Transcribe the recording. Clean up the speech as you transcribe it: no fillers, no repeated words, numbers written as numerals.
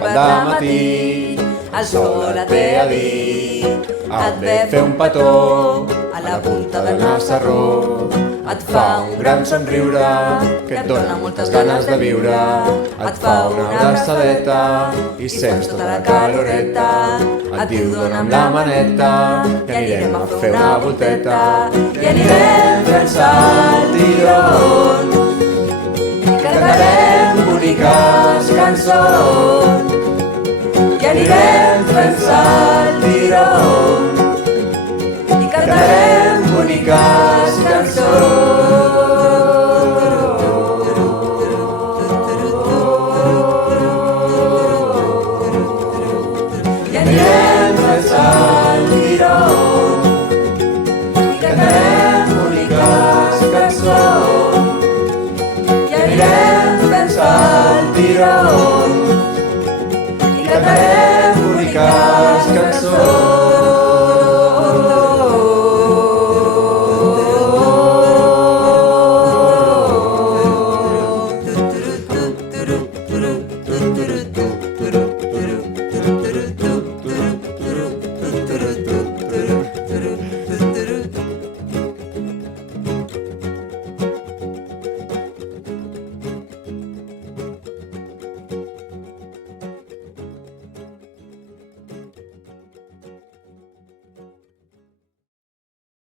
per matí, el sol et ve a dir, et ve a fer un petó a la punta del Nassarró. Et fa un gran somriure que et dona moltes ganes de viure, et fa una abraçadeta i sents tota la caloreta. Et diu dona'm la maneta i anirem a fer una volteta i anirem fent saltirons i cantarem boniques cançons i anirem fent saltirons i cantarem boniques